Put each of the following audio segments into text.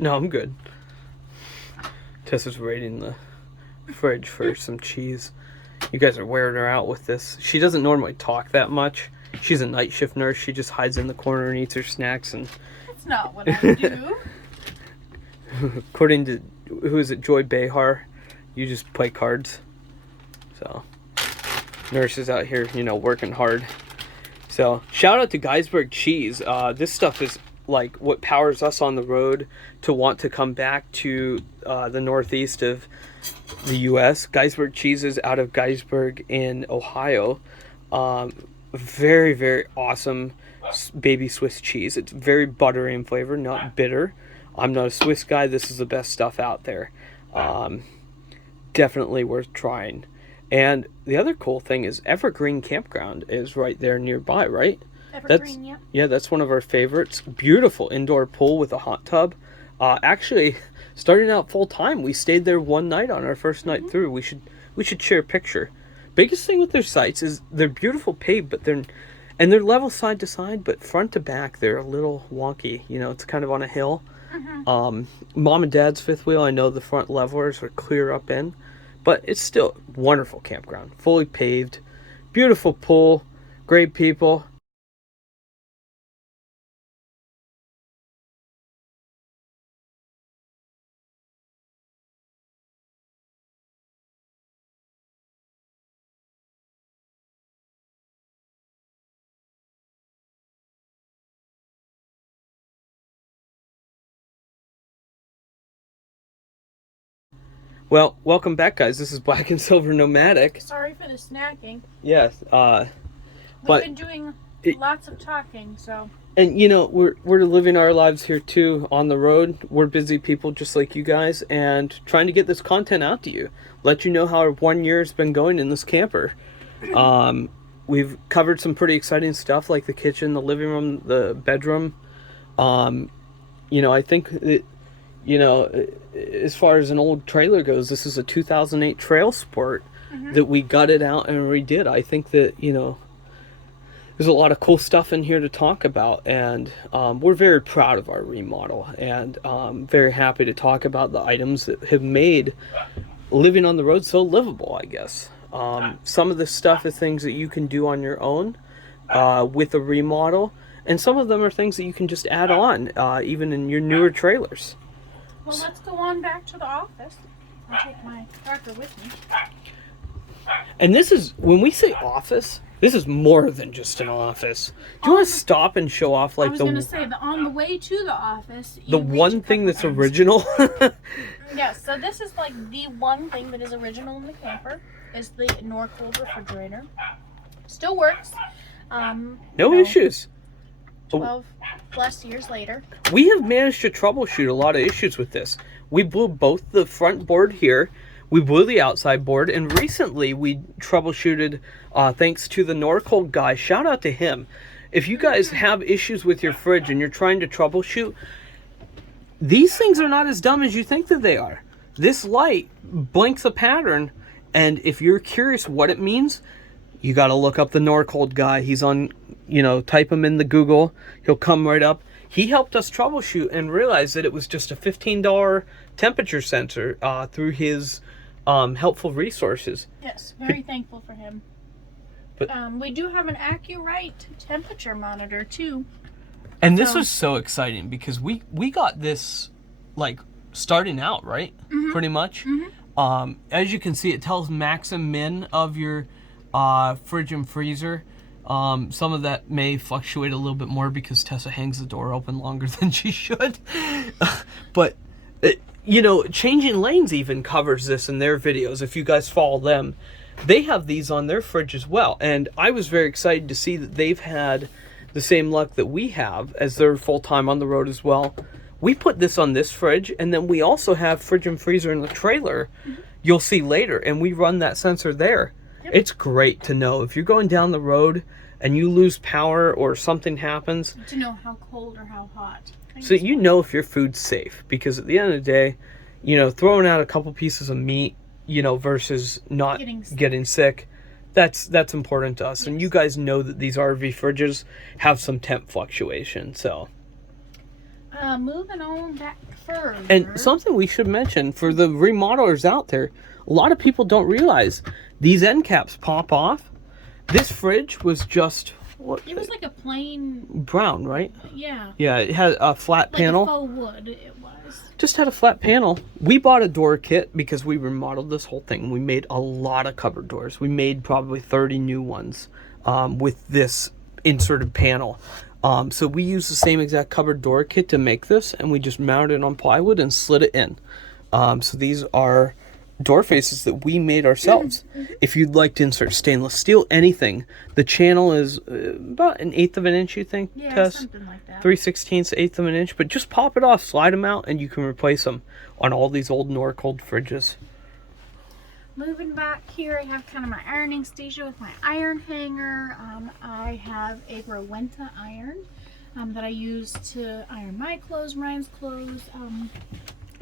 No, I'm good. Tessa's raiding the fridge for some cheese. You guys are wearing her out with this. She doesn't normally talk that much. She's a night shift nurse. She just hides in the corner and eats her snacks. And that's not what I do. According to, who is it, Joy Behar, you just play cards. So, nurses out here, working hard. So, shout out to Geisberg Cheese. This stuff is like what powers us on the road to want to come back to the northeast of the U.S. Geisberg Cheese is out of Geisberg in Ohio. Very, very awesome baby Swiss cheese. It's very buttery in flavor, not bitter. I'm not a Swiss guy. This is the best stuff out there. Definitely worth trying. And the other cool thing is Evergreen Campground is right there nearby, right? Evergreen, yeah. Yeah, that's one of our favorites. Beautiful indoor pool with a hot tub. Actually, starting out full time, we stayed there one night on our first night through. We should share a picture. Biggest thing with their sites is they're beautiful paved, but they're level side to side, but front to back they're a little wonky. It's kind of on a hill. Mom and Dad's fifth wheel, I know the front levelers are clear up in, but it's still a wonderful campground, fully paved, beautiful pool, great people. Well, welcome back, guys. This is Black and Silver Nomadic. Sorry for the snacking. Yes, We've been doing lots of talking, so. And we're living our lives here too on the road. We're busy people just like you guys, and trying to get this content out to you. Let you know how our 1 year has been going in this camper. We've covered some pretty exciting stuff like the kitchen, the living room, the bedroom. I think that, as far as an old trailer goes, this is a 2008 Trail Sport that we gutted out and redid. I think that, there's a lot of cool stuff in here to talk about, and we're very proud of our remodel, and very happy to talk about the items that have made living on the road so livable, I guess. Some of this stuff is things that you can do on your own with a remodel, and some of them are things that you can just add on, even in your newer trailers. Well, let's go on back to the office. I'll take my Parker with me. And this is, when we say office, this is more than just an office. Do you want to stop and show off I was going to say, on the way to the office, the one thing that's original? Yeah, so this is like the one thing that is original in the camper, is the Norcold refrigerator. Still works. No issues. 12 plus years later. We have managed to troubleshoot a lot of issues with this. We blew both the front board here, we blew the outside board, and recently we troubleshooted, thanks to the Norcold guy. Shout out to him. If you guys have issues with your fridge and you're trying to troubleshoot, these things are not as dumb as you think that they are. This light blinks a pattern, and if you're curious what it means, you got to look up the Norcold guy. He's on, type him in the Google. He'll come right up. He helped us troubleshoot and realize that it was just a $15 temperature sensor through his helpful resources. Yes, very thankful for him. But we do have an Accurite temperature monitor too. And this was so exciting because we got this like starting out, right? Mm-hmm. Pretty much. Mm-hmm. As you can see, it tells max and min of your fridge and freezer. Some of that may fluctuate a little bit more because Tessa hangs the door open longer than she should. But, Changing Lanes even covers this in their videos. If you guys follow them, they have these on their fridge as well. And I was very excited to see that they've had the same luck that we have, as they're full-time on the road as well. We put this on this fridge, and then we also have fridge and freezer in the trailer. Mm-hmm. You'll see later, and we run that sensor there. Yep. It's great to know if you're going down the road and you lose power or something happens, to know how cold or how hot. So you know if your food's safe, because at the end of the day, throwing out a couple pieces of meat, versus not getting sick, that's important to us. Yes. And you guys know that these RV fridges have some temp fluctuation, so. Moving on back further. And something we should mention for the remodelers out there, a lot of people don't realize these end caps pop off. This fridge was just what? It was like a plain brown, right? Yeah. Yeah, it had a flat panel. Like a faux wood, it was. Just had a flat panel. We bought a door kit because we remodeled this whole thing. We made a lot of cupboard doors. We made probably 30 new ones with this inserted panel. So we used the same exact cupboard door kit to make this, and we just mounted it on plywood and slid it in. So these are door faces that we made ourselves. If you'd like to insert stainless steel, anything, the channel is about 1/8 of an inch, you think? Yeah, Tess? something like that. 3/16, 1/8 of an inch, but just pop it off, slide them out, and you can replace them on all these old Norcold fridges. Moving back here, I have kind of my ironing station with my iron hanger. I have a Rowenta iron that I use to iron my clothes, Ryan's clothes.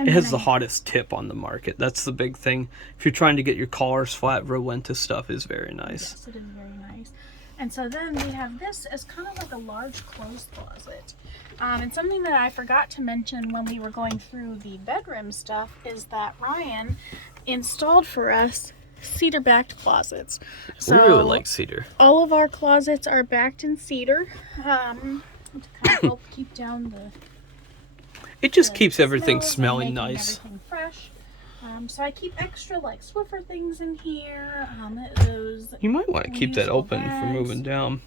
It has the hottest tip on the market. That's the big thing. If you're trying to get your collars flat, Rowenta stuff is very nice. Yes, it is very nice. And so then we have this as kind of like a large clothes closet. And something that I forgot to mention when we were going through the bedroom stuff is that Ryan installed for us cedar-backed closets. So we really like cedar. All of our closets are backed in cedar to kind of help keep down the It just keeps everything smells and smelling making nice. Everything fresh. So I keep extra like Swiffer things in here. Those You might want to keep that reusable open for bags. moving down.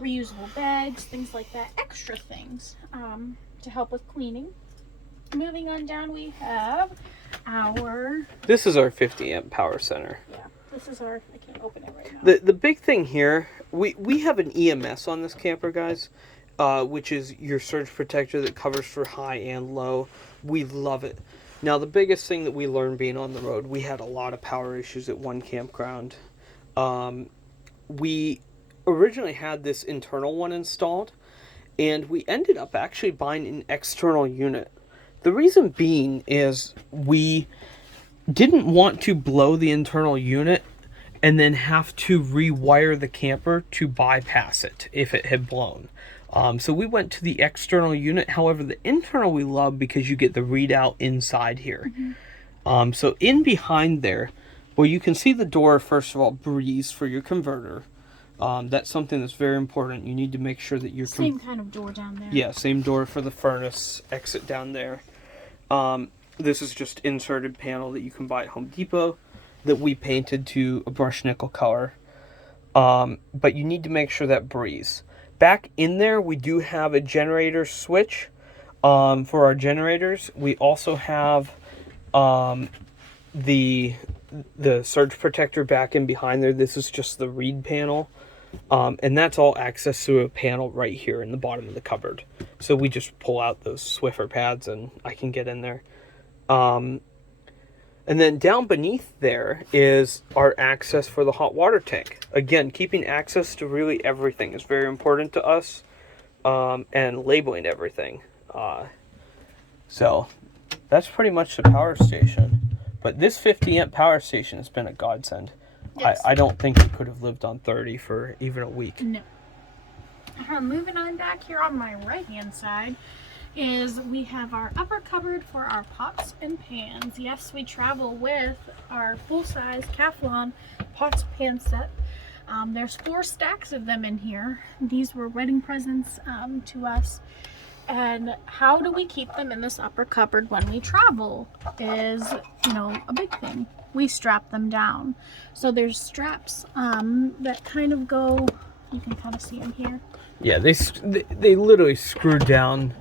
Reusable bags, things like that, extra things to help with cleaning. Moving on down, we have our This is our 50 amp power center. this is our, I can't open it right now. The big thing here, we have an EMS on this camper, guys, which is your surge protector that covers for high and low. We love it. Now, the biggest thing that we learned being on the road, we had a lot of power issues at one campground. We originally had this internal one installed, and we ended up actually buying an external unit. The reason being is we didn't want to blow the internal unit and then have to rewire the camper to bypass it if it had blown. So we went to the external unit. However, the internal we love because you get the readout inside here. So in behind there, well, you can see the door, first of all, breeze for your converter. That's something that's very important. You need to make sure that you're... Same kind of door down there. Yeah, same door for the furnace exit down there. This is just inserted panel that you can buy at Home Depot that we painted to a brushed nickel color. But you need to make sure that breeze. Back in there, we do have a generator switch for our generators. We also have the surge protector back in behind there. This is just the reed panel. And that's all access through a panel right here in the bottom of the cupboard. So we just pull out those Swiffer pads and I can get in there. And then down beneath there is our access for the hot water tank. Again, keeping access to really everything is very important to us, and labeling everything. So that's pretty much the power station. But this 50 amp power station has been a godsend. Yes. I don't think we could have lived on 30 for even a week. No. Moving on back here on my right hand side is we have our upper cupboard for our pots and pans. Yes, we travel with our full-size Calphalon pots and pan set. There's 4 stacks of them in here. These were wedding presents to us. And how do we keep them in this upper cupboard when we travel is, a big thing. We strap them down. So there's straps that kind of go, you can kind of see them here. Yeah, they literally screw down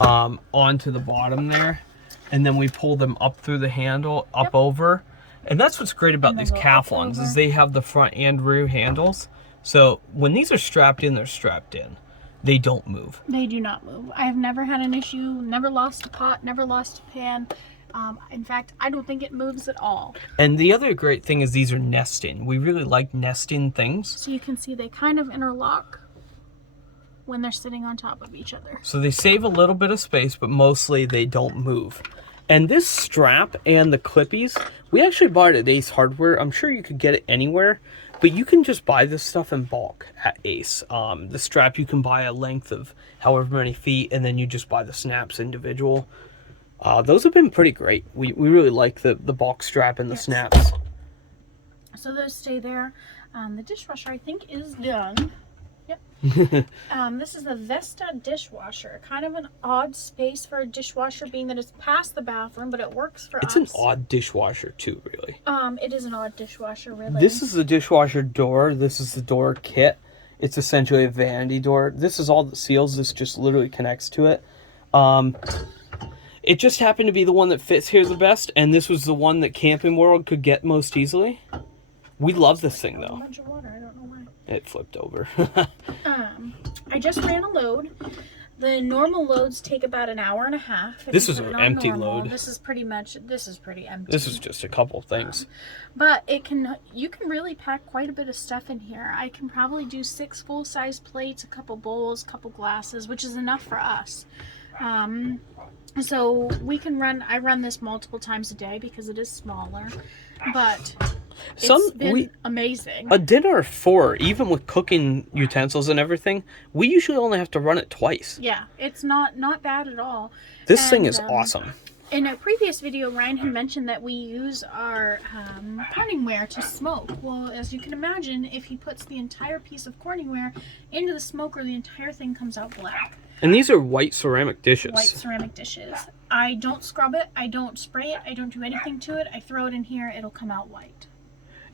onto the bottom there, and then we pull them up through the handle, up over. And that's what's great about these Calphalons is they have the front and rear handles. So when these are strapped in, they're strapped in. They don't move. They do not move. I have never had an issue, never lost a pot, never lost a pan. In fact, I don't think it moves at all. And the other great thing is these are nesting. We really like nesting things. So you can see they kind of interlock when they're sitting on top of each other. So they save a little bit of space, but mostly they don't move. And this strap and the clippies, we actually bought it at Ace Hardware. I'm sure you could get it anywhere, But you can just buy this stuff in bulk at Ace. The strap you can buy a length of however many feet, and then you just buy the snaps individual. Those have been pretty great. We really like the bulk strap and the snaps. So those stay there. The dishwasher, I think, is done. Yep. This is the Vesta dishwasher. Kind of an odd space for a dishwasher, being that it's past the bathroom, but it works for us. It's an odd dishwasher too, really. It is an odd dishwasher, really. This is the dishwasher door. This is the door kit. It's essentially a vanity door. This is all that seals. This just literally connects to it. It just happened to be the one that fits here the best, and this was the one that Camping World could get most easily. We love this thing, though. A bunch of water. I don't know why. It flipped over. I just ran a load. The normal loads take about an hour and a half. This is an empty load. This is pretty empty. This is just a couple of things. But you can really pack quite a bit of stuff in here. I can probably do 6 full-size plates, a couple bowls, a couple glasses, which is enough for us. So I run this multiple times a day because it is smaller, but it's been amazing. A dinner of 4, even with cooking utensils and everything, we usually only have to run it twice. Yeah, it's not bad at all. This thing is awesome. In a previous video, Ryan had mentioned that we use our Corningware to smoke. Well, as you can imagine, if he puts the entire piece of Corningware into the smoker, the entire thing comes out black. And these are white ceramic dishes. White ceramic dishes. I don't scrub it. I don't spray it. I don't do anything to it. I throw it in here. It'll come out white.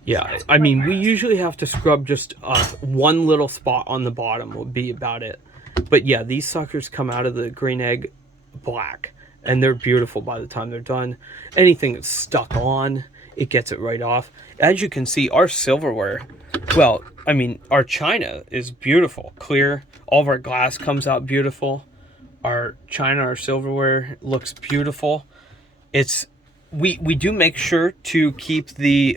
Yeah, I mean, we usually have to scrub just one little spot on the bottom would be about it. But yeah, these suckers come out of the green egg black. And they're beautiful by the time they're done. Anything that's stuck on, it gets it right off. As you can see, our silverware, well, I mean, our china is beautiful, clear. All of our glass comes out beautiful. Our china, our silverware looks beautiful. We do make sure to keep the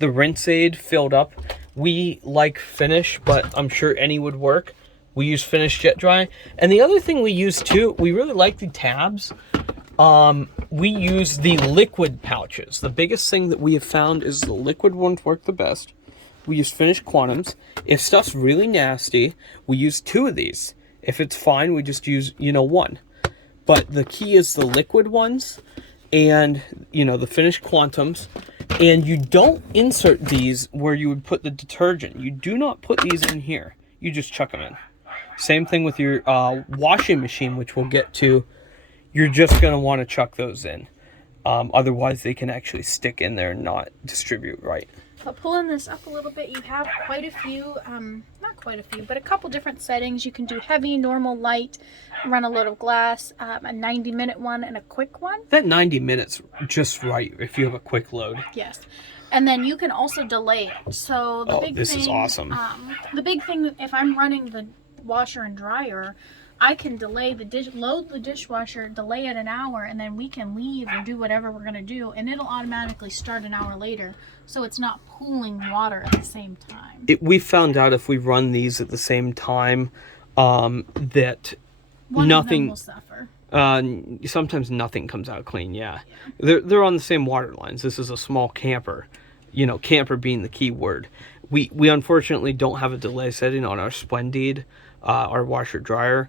rinse aid filled up. We like Finish, but I'm sure any would work. We use Finish Jet Dry. And the other thing we use too, we really like the tabs. We use the liquid pouches. The biggest thing that we have found is the liquid ones work the best. We use Finish Quantums. If stuff's really nasty, we use 2 of these. If it's fine, we just use, 1. But the key is the liquid ones and, the Finish Quantums. And you don't insert these where you would put the detergent. You do not put these in here. You just chuck them in. Same thing with your washing machine, which we'll get to. You're just going to want to chuck those in. Otherwise, they can actually stick in there and not distribute right. But pulling this up a little bit, you have quite a few, not quite a few, but a couple different settings. You can do heavy, normal, light, run a load of glass, a 90-minute one, and a quick one. That 90 minutes just right if you have a quick load. Yes. And then you can also delay it. So the big this thing, is awesome. The big thing, if I'm running the washer and dryer, I can delay load the dishwasher, delay it an hour, and then we can leave or do whatever we're gonna do, and it'll automatically start an hour later, so it's not pooling water at the same time. We found out if we run these at the same time, that One nothing of them will suffer. Sometimes nothing comes out clean. Yeah. They're on the same water lines. This is a small camper, camper being the key word. We unfortunately don't have a delay setting on our Splendid, our washer dryer,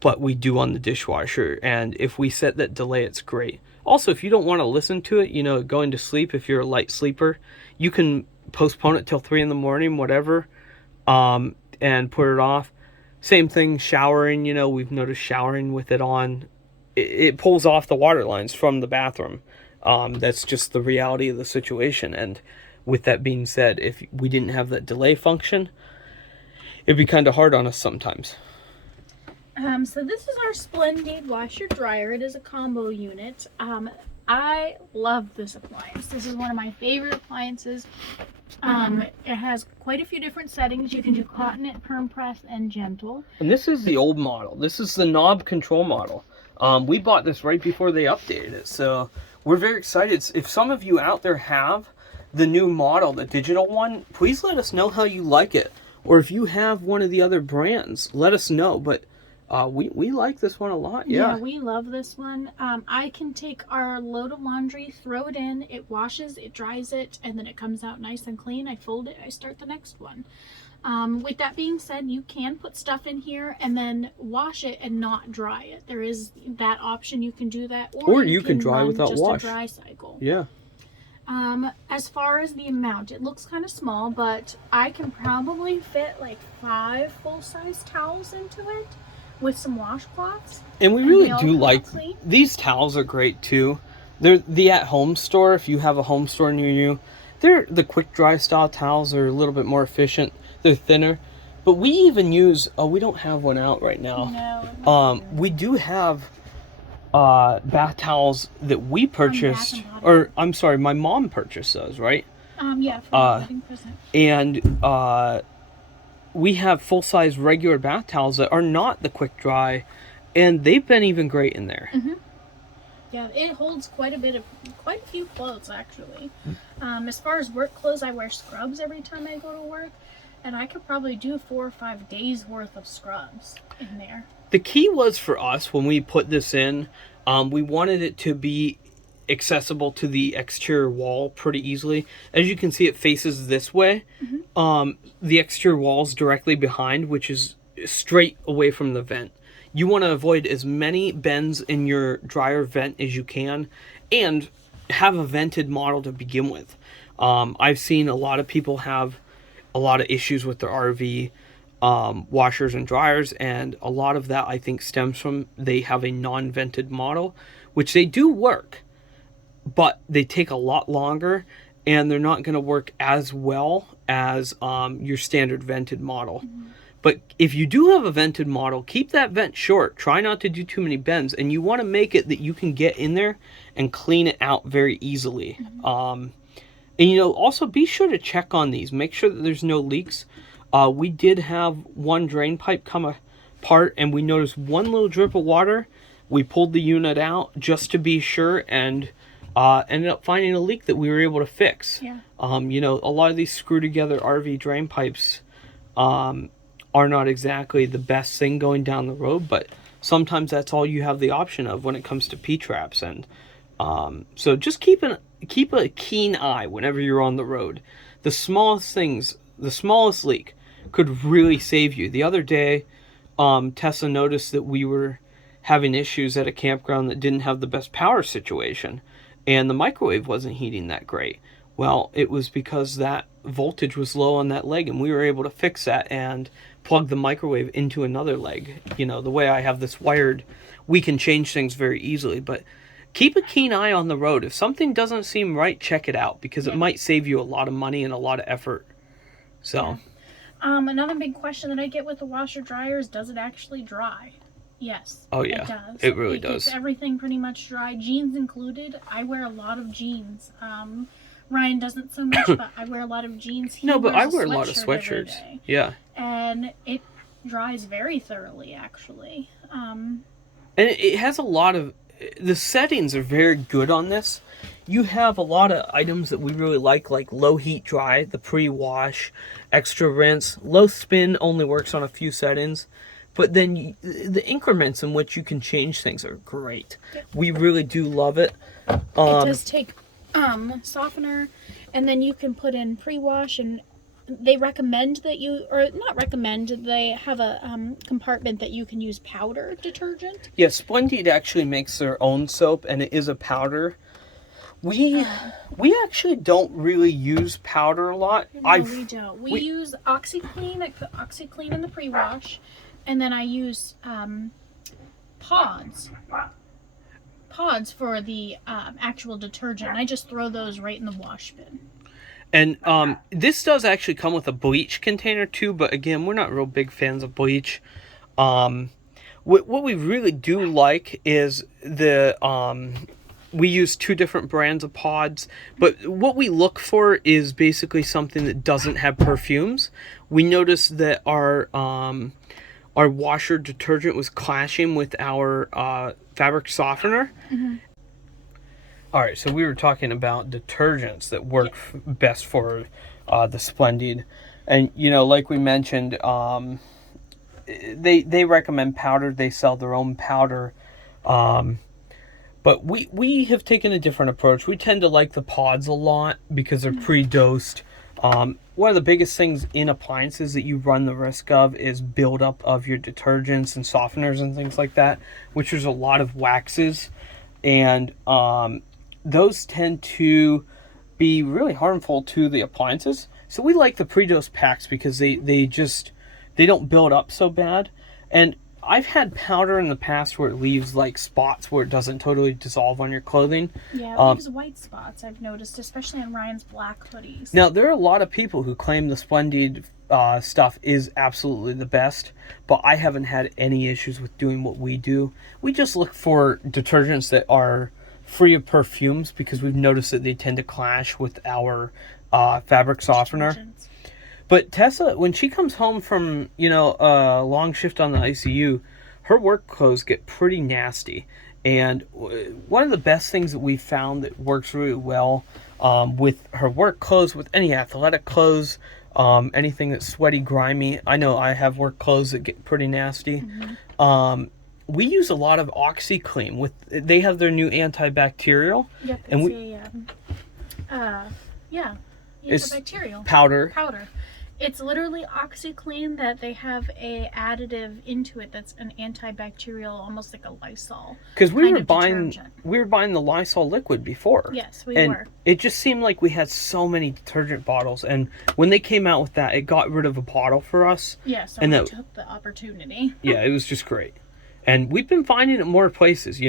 but we do on the dishwasher. And if we set that delay, it's great. Also, if you don't want to listen to it, going to sleep, if you're a light sleeper, you can postpone it till 3 in the morning, whatever, and put it off. Same thing, showering, we've noticed showering with it on, it pulls off the water lines from the bathroom. That's just the reality of the situation. And with that being said, if we didn't have that delay function, it'd be kind of hard on us sometimes. So this is our Splendid washer dryer. It is a combo unit. I love this appliance. This is one of my favorite appliances. It has quite a few different settings. You can do continent, perm press, and gentle. And this is the old model. This is the knob control model. We bought this right before they updated it, so we're very excited. If some of you out there have the new model, the digital one, please let us know how you like it. Or if you have one of the other brands, let us know. But We like this one a lot. Yeah, we love this one. I can take our load of laundry, throw it in, it washes, it dries it, and then it comes out nice and clean. I fold it, I start the next one. With that being said, you can put stuff in here and then wash it and not dry it. There is that option. You can do that, or you can dry without just wash. A dry cycle. Yeah. As far as the amount, it looks kind of small, but I can probably fit like 5 full-size towels into it with some washcloths. And we really do like these towels. Are great too. They're the at-home store. If you have a home store near you, they're the quick dry style towels are a little bit more efficient. They're thinner, but we even use. Oh, we don't have one out right now. No. We do have bath towels that we purchased, or I'm sorry, my mom purchased those, right? Yeah, for the wedding present. And we have full-size regular bath towels that are not the quick dry, and they've been even great in there. Mm-hmm. Yeah, it holds quite a few clothes actually. As far as work clothes, I wear scrubs every time I go to work, and I could probably do 4 or 5 days worth of scrubs in there. The key was for us when we put this in, we wanted it to be accessible to the exterior wall pretty easily. As you can see, it faces this way. Mm-hmm. The exterior wall's directly behind, which is straight away from the vent. You want to avoid as many bends in your dryer vent as you can, and have a vented model to begin with. I've seen a lot of people have a lot of issues with their RV washers and dryers, and a lot of that I think stems from they have a non-vented model, which they do work, but they take a lot longer, and they're not going to work as well as your standard vented model. Mm-hmm. But if you do have a vented model, keep that vent short. Try not to do too many bends, and you want to make it that you can get in there and clean it out very easily. Mm-hmm. And also be sure to check on these. Make sure that there's no leaks. We did have one drain pipe come apart, and we noticed one little drip of water. We pulled the unit out just to be sure, and ended up finding a leak that we were able to fix. Yeah. A lot of these screw together RV drain pipes are not exactly the best thing going down the road, but sometimes that's all you have the option of when it comes to P-traps. And so just keep a keen eye whenever you're on the road. The smallest things, the smallest leak could really save you. The other day, Tessa noticed that we were having issues at a campground that didn't have the best power situation, and the microwave wasn't heating that great. Well, it was because that voltage was low on that leg, and we were able to fix that and plug the microwave into another leg. The way I have this wired, we can change things very easily, but keep a keen eye on the road. If something doesn't seem right, check it out, because it might save you a lot of money and a lot of effort. So, another big question that I get with the washer dryer is, does it actually dry? Yes. Oh yeah, it does. It really does. Keeps everything pretty much dry, jeans included. I wear a lot of jeans. Ryan doesn't so much, but I wear a lot of jeans. No, but I wear a lot of sweatshirts. Yeah. And it dries very thoroughly, actually. And it has a lot of... The settings are very good on this. You have a lot of items that we really like low heat dry, the pre-wash, extra rinse. Low spin only works on a few settings. But then the increments in which you can change things are great. We really do love it. It does take softener, and then you can put in pre-wash, and they recommend that you, or not recommend, they have a compartment that you can use powder detergent. Yeah, Splendid actually makes their own soap, and it is a powder. We actually don't really use powder a lot. No, we don't. We use OxyClean. I put OxyClean in the pre-wash, and then I use pods for the actual detergent. I just throw those right in the wash bin. And this does actually come with a bleach container too, but again, we're not real big fans of bleach. What we really do like is we use 2 different brands of pods, but what we look for is basically something that doesn't have perfumes. We noticed that our washer detergent was clashing with our fabric softener. Mm-hmm. All right, so we were talking about detergents that work best for the Splendid. And, like we mentioned, they recommend powder. They sell their own powder. But we have taken a different approach. We tend to like the pods a lot because they're pre-dosed. One of the biggest things in appliances that you run the risk of is buildup of your detergents and softeners and things like that, which there's a lot of waxes. And those tend to be really harmful to the appliances. So we like the pre-dosed packs because they don't build up so bad. And I've had powder in the past where it leaves like spots where it doesn't totally dissolve on your clothing. Yeah, it leaves white spots, I've noticed, especially on Ryan's black hoodies. Now, there are a lot of people who claim the Splendid stuff is absolutely the best, but I haven't had any issues with doing what we do. We just look for detergents that are free of perfumes because we've noticed that they tend to clash with our fabric softener. Detergents. But Tessa, when she comes home from, a long shift on the ICU, her work clothes get pretty nasty. And one of the best things that we've found that works really well with her work clothes, with any athletic clothes, anything that's sweaty, grimy. I know I have work clothes that get pretty nasty. Mm-hmm. We use a lot of OxyClean. They have their new antibacterial. Yep, it's antibacterial. Powder. It's literally OxyClean that they have a additive into it that's an antibacterial, almost like a Lysol. Because we were buying the Lysol liquid before. Yes, we and were. It just seemed like we had so many detergent bottles, and when they came out with that, it got rid of a bottle for us. Yeah, so we took the opportunity. Yeah, it was just great. And we've been finding it more places,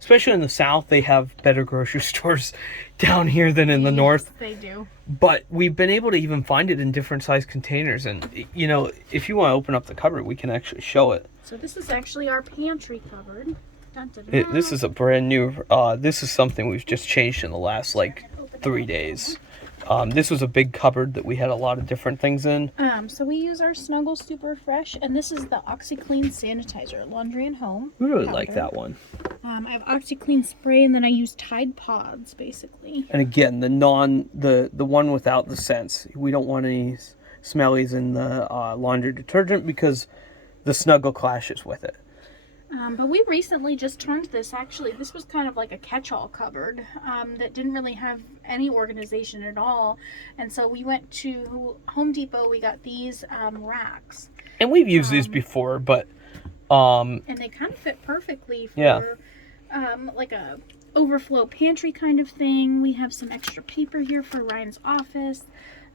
especially in the South. They have better grocery stores down here than in the North. They do. But we've been able to even find it in different size containers. And, if you want to open up the cupboard, we can actually show it. So this is actually our pantry cupboard. Dun, dun, dun. This is a brand new, this is something we've just changed in the last, 3 days. This was a big cupboard that we had a lot of different things in. So we use our Snuggle Super Fresh, and this is the OxyClean Sanitizer, Laundry and Home. We really like that one. I have OxyClean spray, and then I use Tide Pods, basically. And again, the one without the scents. We don't want any smellies in the laundry detergent because the Snuggle clashes with it. But we recently just turned this, actually. This was kind of like a catch-all cupboard that didn't really have any organization at all. And so we went to Home Depot. We got these racks. And we've used these before, but... and they kind of fit perfectly for like a overflow pantry kind of thing. We have some extra paper here for Ryan's office.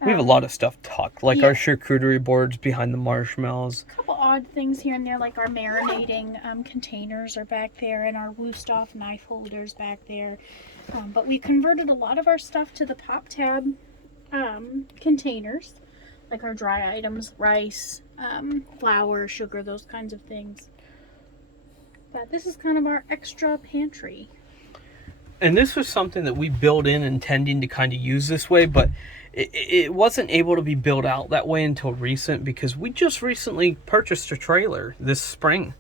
We have a lot of stuff tucked, like our charcuterie boards behind the marshmallows. A couple odd things here and there, like our marinating containers are back there, and our Wusthof knife holders back there. But we converted a lot of our stuff to the pop tab containers, like our dry items, rice, flour, sugar, those kinds of things. But this is kind of our extra pantry. And this was something that we built in intending to kind of use this way, but it wasn't able to be built out that way until recent because we just recently purchased a trailer this spring,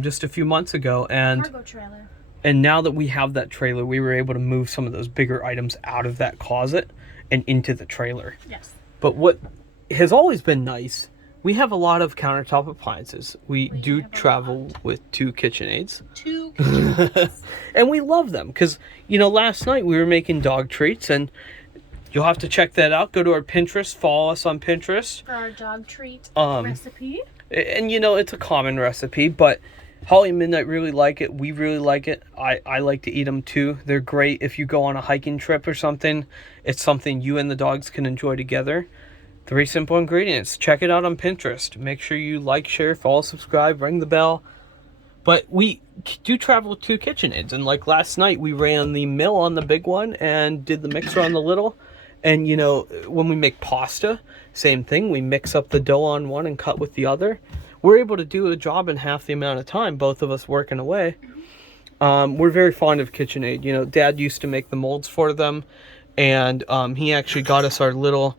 just a few months ago. And cargo trailer. And now that we have that trailer, we were able to move some of those bigger items out of that closet and into the trailer. Yes. But what has always been nice, we have a lot of countertop appliances. We do travel with 2 KitchenAids. 2 KitchenAids. And we love them because, last night we were making dog treats, and you'll have to check that out. Go to our Pinterest. Follow us on Pinterest. For our dog treat recipe. And, it's a common recipe, but Holly and Midnight really like it. We really like it. I like to eat them too. They're great if you go on a hiking trip or something. It's something you and the dogs can enjoy together. 3 simple ingredients. Check it out on Pinterest. Make sure you like, share, follow, subscribe, ring the bell. But we do travel with 2 KitchenAids. And like last night, we ran the mill on the big one and did the mixer on the little. And, when we make pasta, same thing. We mix up the dough on one and cut with the other. We're able to do a job in half the amount of time, both of us working away. We're very fond of KitchenAid. Dad used to make the molds for them. And he actually got us our little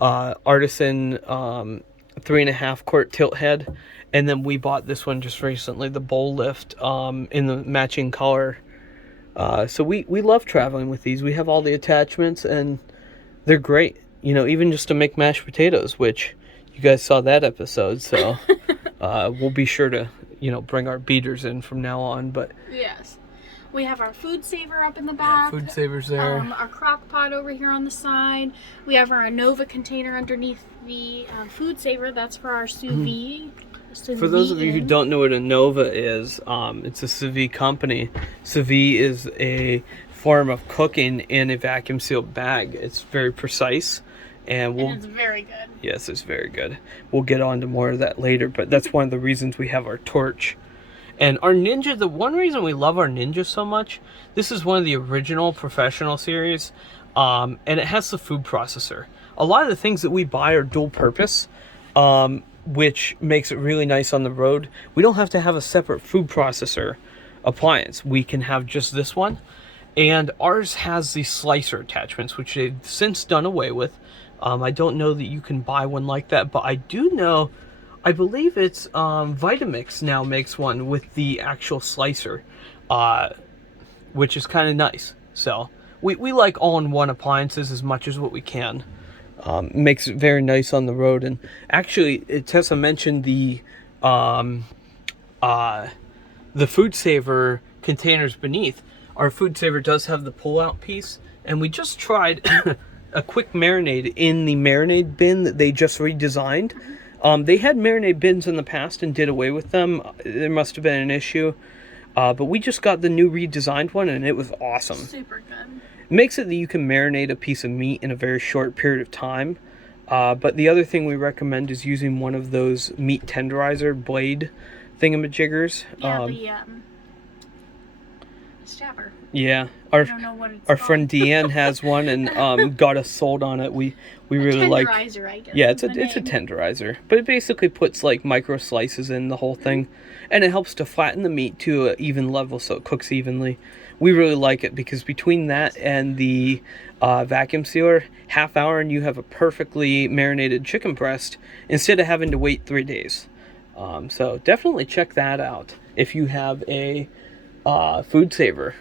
artisan 3.5 quart tilt head. And then we bought this one just recently, the bowl lift, in the matching color. So we love traveling with these. We have all the attachments, and they're great. Even just to make mashed potatoes, which you guys saw that episode. So We'll be sure to, bring our beaters in from now on. But Yes. We have our food saver up in the back. food savers there. Our crock pot over here on the side. We have our Nova container underneath the food saver. That's for our sous vide. For those of you who don't know what a Nova is, it's a sous vide company. Sous vide is a form of cooking in a vacuum sealed bag. It's very precise. And it's very good. Yes, it's very good. We'll get on to more of that later, but that's one of the reasons we have our torch. And our Ninja, the one reason we love our Ninja so much, this is one of the original professional series, and it has the food processor. A lot of the things that we buy are dual purpose, which makes it really nice on the road. We don't have to have a separate food processor appliance. We can have just this one. And ours has the slicer attachments, which they've since done away with. I don't know that you can buy one like that, but I do know, I believe it's Vitamix now makes one with the actual slicer, which is kind of nice. So we like all-in-one appliances as much as what we can. Makes it very nice on the road. And actually, Tessa mentioned the food saver containers beneath. Our food saver does have the pull-out piece, and we just tried a quick marinade in the marinade bin that they just redesigned. They had marinade bins in the past and did away with them. There must have been an issue. But we just got the new redesigned one, and it was awesome. Super good. It makes it that you can marinate a piece of meat in a very short period of time. But the other thing we recommend is using one of those meat tenderizer blade thingamajiggers. Yeah, stabber. Yeah, I don't know what it's our called. friend Deanne has one and got us sold on it. We really like. Tenderizer, I guess. Yeah, it's a tenderizer, but it basically puts like micro slices in the whole thing, and it helps to flatten the meat to an even level so it cooks evenly. We really like it because between that and the vacuum sealer, half hour and you have a perfectly marinated chicken breast instead of having to wait 3 days. So definitely check that out if you have a food saver.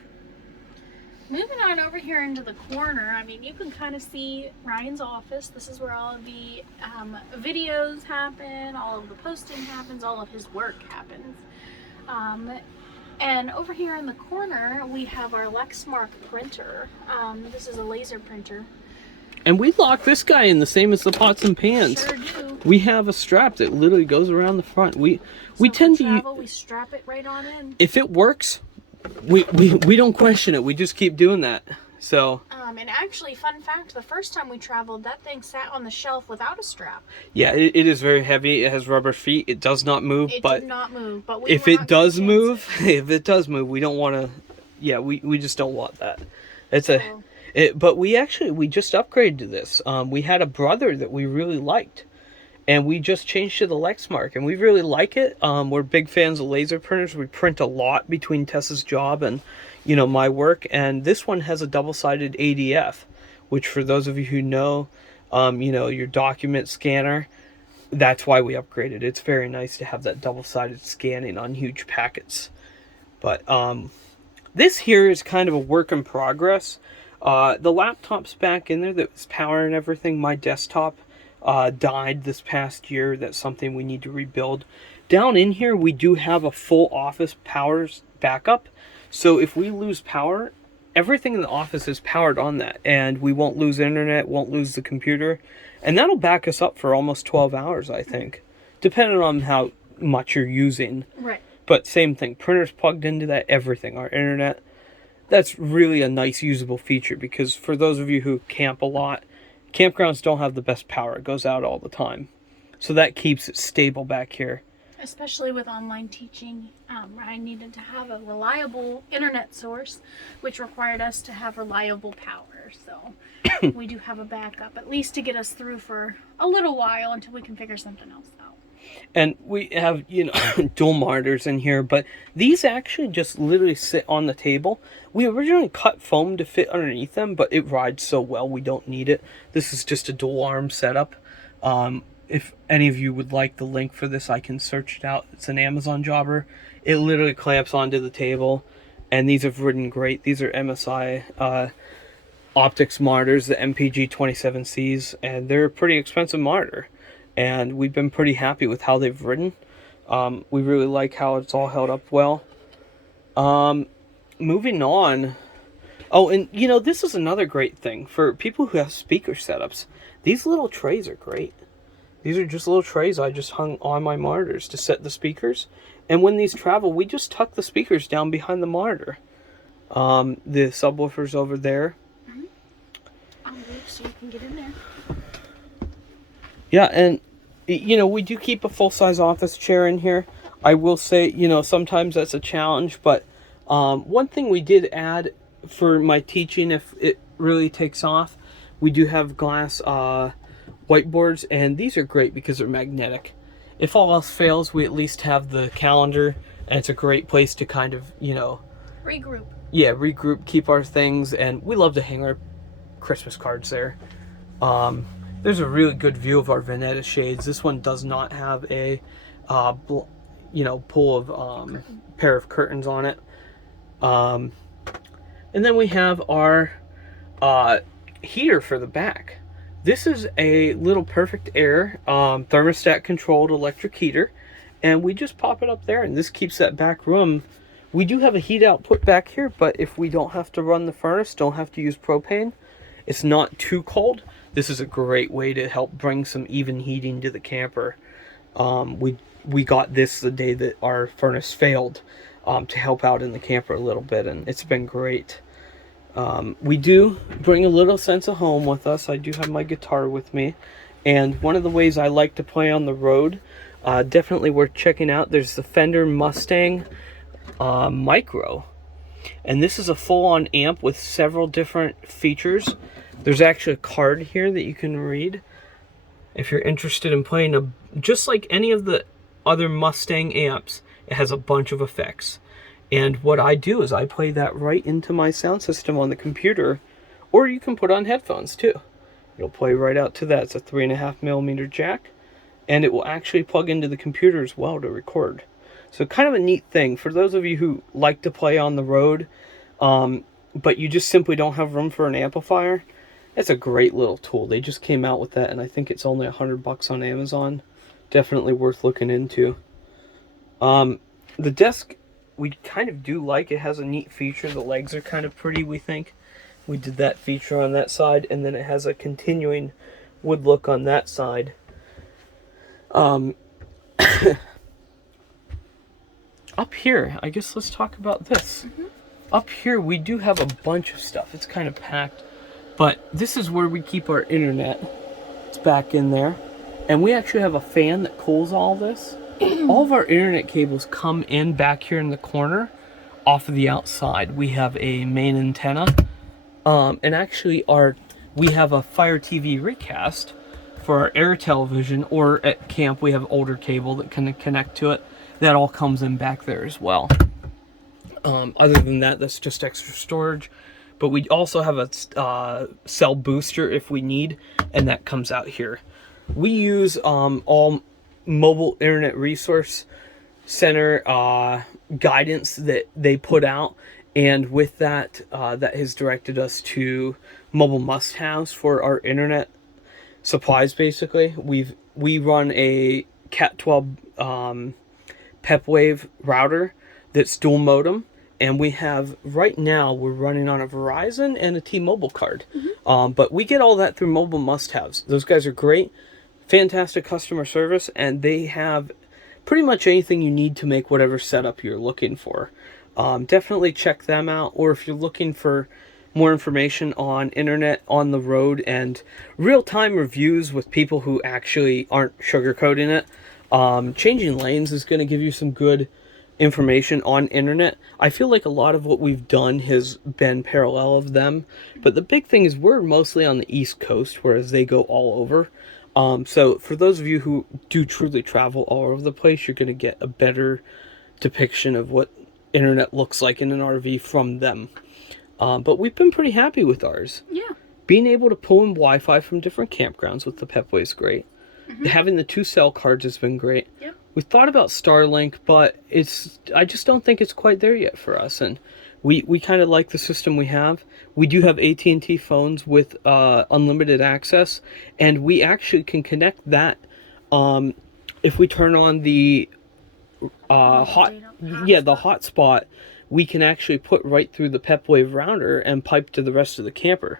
Moving on over here into the corner, I mean, you can kind of see Ryan's office. This is where all of the videos happen, all of the posting happens, all of his work happens. And over here in the corner, we have our Lexmark printer. This is a laser printer. And we lock this guy in the same as the pots and pans. Sure do. We have a strap that literally goes around the front. We tend to we strap it right on in. If it works, we don't question it. We just keep doing that. So. And actually, fun fact: the first time we traveled, that thing sat on the shelf without a strap. Yeah, it is very heavy. It has rubber feet. It does not move. It did not move. But if it does move, we don't want to. Yeah, we just don't want that. But we just upgraded to this. We had a brother that we really liked, and we just changed to the Lexmark, and we really like it. We're big fans of laser printers. We print a lot between Tessa's job and, my work, and this one has a double-sided ADF, which for those of you who know, your document scanner, that's why we upgraded. It's very nice to have that double-sided scanning on huge packets. But this here is kind of a work in progress. The laptop's back in there that was powering everything. My desktop died this past year. That's something we need to rebuild. Down in here, we do have a full office powers backup. So if we lose power, everything in the office is powered on that. And we won't lose internet, won't lose the computer. And that'll back us up for almost 12 hours, I think. Depending on how much you're using. Right. But same thing. Printers plugged into that, everything. Our internet. That's really a nice usable feature because for those of you who camp a lot, campgrounds don't have the best power. It goes out all the time. So that keeps it stable back here. Especially with online teaching, I needed to have a reliable internet source, which required us to have reliable power. So we do have a backup, at least to get us through for a little while until we can figure something else out. And we have, dual monitors in here, but these actually just literally sit on the table. We originally cut foam to fit underneath them, but it rides so well we don't need it. This is just a dual arm setup. If any of you would like the link for this, I can search it out. It's an Amazon jobber. It literally clamps onto the table, and these have ridden great. These are MSI optics monitors, the MPG-27Cs, and they're a pretty expensive monitor. And we've been pretty happy with how they've ridden. We really like how it's all held up well. Moving on. Oh, and this is another great thing for people who have speaker setups. These little trays are great. These are just little trays I just hung on my monitors to set the speakers. And when these travel, we just tuck the speakers down behind the monitor. The subwoofer's over there. Mm-hmm. I'll move so you can get in there. Yeah, and we do keep a full-size office chair in here. I will say, sometimes that's a challenge, but one thing we did add for my teaching, if it really takes off, we do have glass whiteboards, and these are great because they're magnetic. If all else fails, we at least have the calendar, and it's a great place to kind of, regroup. Yeah, regroup, keep our things, and we love to hang our Christmas cards there. There's a really good view of our Veneta shades. This one does not have a, pull of pair of curtains on it. And then we have our heater for the back. This is a little Perfect Air thermostat controlled electric heater, and we just pop it up there, and this keeps that back room. We do have a heat output back here, but if we don't have to run the furnace, don't have to use propane, it's not too cold, this is a great way to help bring some even heating to the camper. We got this the day that our furnace failed, to help out in the camper a little bit, and it's been great. We do bring a little sense of home with us. I do have my guitar with me, and one of the ways I like to play on the road, definitely worth checking out, there's the Fender Mustang Micro, and this is a full-on amp with several different features. There's actually a card here that you can read if you're interested in playing just like any of the other Mustang amps. It has a bunch of effects, and what I do is I play that right into my sound system on the computer, or you can put on headphones too. It'll play right out to that. It's a 3.5mm jack, and it will actually plug into the computer as well to record. So kind of a neat thing for those of you who like to play on the road, but you just simply don't have room for an amplifier. It's a great little tool. They just came out with that, and I think it's only $100 on Amazon. Definitely worth looking into. The desk, we kind of do like. It has a neat feature. The legs are kind of pretty, we think. We did that feature on that side, and then it has a continuing wood look on that side. Up here, I guess let's talk about this. Mm-hmm. Up here, we do have a bunch of stuff. It's kind of packed, but this is where we keep our internet. It's back in there, and we actually have a fan that cools all this. All of our internet cables come in back here in the corner off of the outside. We have a main antenna, and actually we have a Fire TV recast for our air television, or at camp we have older cable that can connect to it. That all comes in back there as well. Other than that, that's just extra storage. But we also have a cell booster if we need, and that comes out here. We use all mobile internet resource center guidance that they put out, and with that, that has directed us to mobile must-haves for our internet supplies. Basically, we run a Cat 12 PepWave router that's dual modem, and we have right now we're running on a Verizon and a T-Mobile card. Mm-hmm. But we get all that through mobile must-haves. Those guys are great, fantastic customer service, and they have pretty much anything you need to make whatever setup you're looking for. Definitely check them out, or if you're looking for more information on internet on the road and real-time reviews with people who actually aren't sugarcoating it, Changing Lanes is going to give you some good information on internet. I feel like a lot of what we've done has been parallel of them, but the big thing is we're mostly on the East Coast, whereas they go all over. So for those of you who do truly travel all over the place, you're going to get a better depiction of what internet looks like in an RV from them. But we've been pretty happy with ours. Yeah. Being able to pull in Wi-Fi from different campgrounds with the Pepway is great. Mm-hmm. Having the 2 cell cards has been great. Yep. We thought about Starlink, but I just don't think it's quite there yet for us. And we kind of like the system we have. We do have AT&T phones with unlimited access, and we actually can connect that if we turn on the the hotspot, we can actually put right through the PepWave router and pipe to the rest of the camper,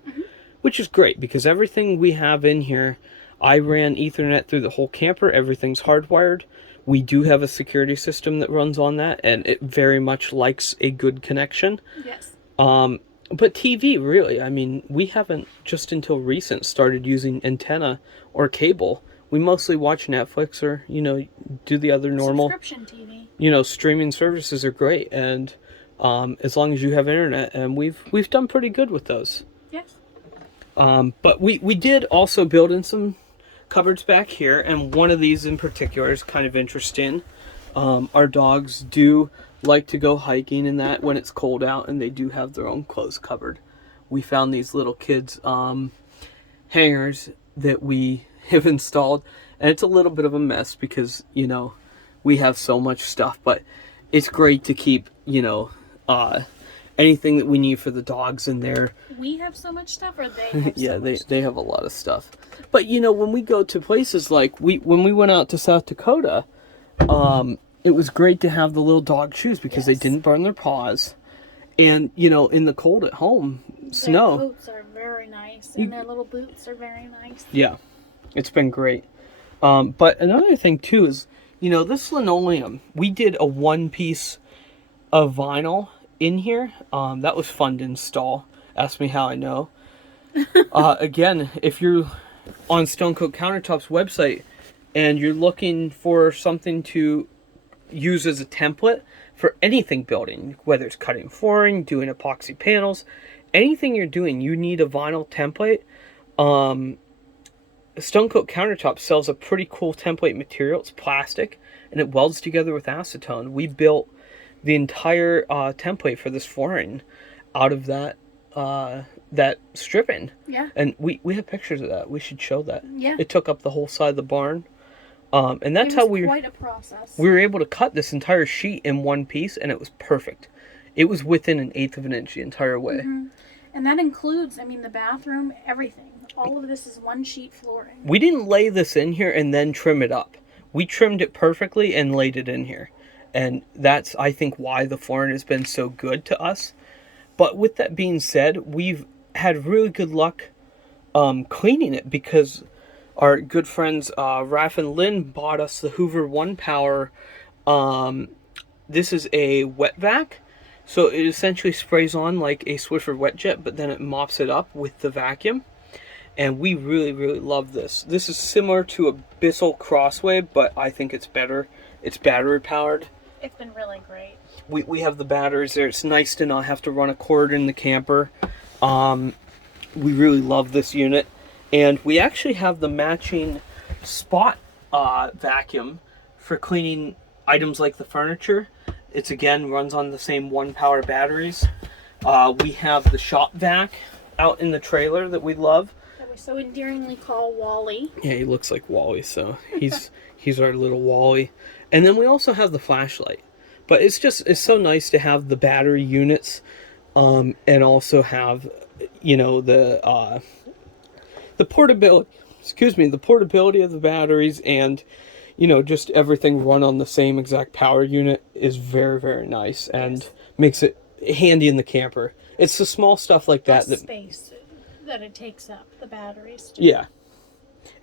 which is great because everything we have in here, I ran Ethernet through the whole camper. Everything's hardwired. We do have a security system that runs on that, and it very much likes a good connection. Yes. But TV, really, I mean, we haven't just until recent started using antenna or cable. We mostly watch Netflix or, you know, do the other normal subscription TV. You know, streaming services are great, and as long as you have internet, and we've done pretty good with those. Yes. But we did also build in some cupboards back here, and one of these in particular is kind of interesting. Our dogs do like to go hiking and that when it's cold out, and they do have their own clothes cupboard. We found these little kids hangers that we have installed, and it's a little bit of a mess because, you know, we have so much stuff, but it's great to keep, you know, anything that we need for the dogs in there. We have so much stuff, or they have yeah, so much they have a lot of stuff. But, you know, when we go to places like, when we went out to South Dakota, it was great to have the little dog shoes because they didn't burn their paws. And, you know, in the cold at home, snow. Their coats are very nice, and their little boots are very nice. Yeah, it's been great. But another thing, too, is, you know, this linoleum, we did a one piece of vinyl in here. That was fun to install. Ask me how I know. Again, if you're on Stone Coat Countertop's website and you're looking for something to use as a template for anything building, whether it's cutting flooring, doing epoxy panels, anything you're doing, you need a vinyl template. Stone Coat Countertop sells a pretty cool template material. It's plastic and it welds together with acetone. We built the entire template for this flooring out of that stripping. Yeah. And we have pictures of that. We should show that. Yeah. It took up the whole side of the barn. And that's how quite a process. we were able to cut this entire sheet in one piece, and it was perfect. It was within 1/8 of an inch the entire way. Mm-hmm. And that includes, I mean, the bathroom, everything. All of this is one sheet flooring. We didn't lay this in here and then trim it up. We trimmed it perfectly and laid it in here. And that's, I think, why the flooring has been so good to us. But with that being said, we've had really good luck cleaning it because our good friends Raph and Lynn bought us the Hoover 1 Power. This is a wet vac. So it essentially sprays on like a Swiffer wet jet, but then it mops it up with the vacuum. And we really, really love this. This is similar to a Bissell Crossway, but I think it's better. It's battery powered. It's been really great. We have the batteries there. It's nice to not have to run a cord in the camper. We really love this unit. And we actually have the matching spot vacuum for cleaning items like the furniture. It's again runs on the same 1 Power batteries. We have the shop vac out in the trailer that we love. That we so endearingly call Wally. Yeah, he looks like Wally, so he's our little Wally. And then we also have the flashlight. But it's so nice to have the battery units, and also have, you know, the portability. Excuse me, the portability of the batteries, and, you know, just everything run on the same exact power unit is very, very nice and makes it handy in the camper. It's the small stuff like that that space that it takes up, the batteries. Yeah.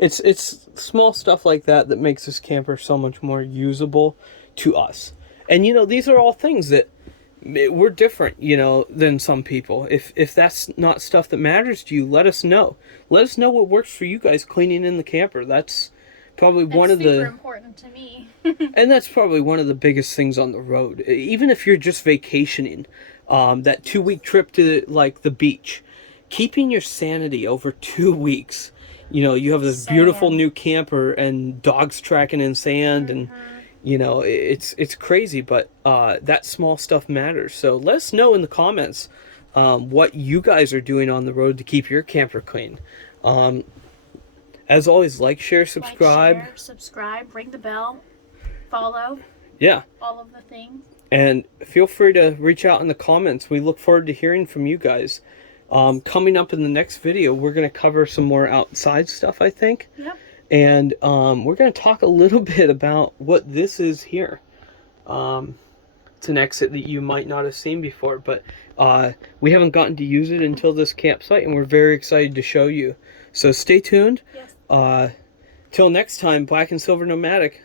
It's small stuff like that that makes this camper so much more usable to us. And, you know, these are all things that we're different, you know, than some people. If that's not stuff that matters to you, let us know. Let us know what works for you guys cleaning in the camper. That's probably one of the super important to me. and that's probably one of the biggest things on the road. Even if you're just vacationing, that 2-week trip to like the beach, keeping your sanity over 2 weeks. You know, you have this beautiful new camper and dogs tracking in sand, and you know, it's crazy, but that small stuff matters. So let us know in the comments what you guys are doing on the road to keep your camper clean. As always, like, share, subscribe. Like, share, subscribe, ring the bell, follow. Yeah. All of the things. And feel free to reach out in the comments. We look forward to hearing from you guys. Coming up in the next video, we're going to cover some more outside stuff, I think. Yep. And we're going to talk a little bit about what this is here. It's an exit that you might not have seen before, but we haven't gotten to use it until this campsite, and we're very excited to show you. So stay tuned. Yes. Till next time, Black and Silver Nomadic.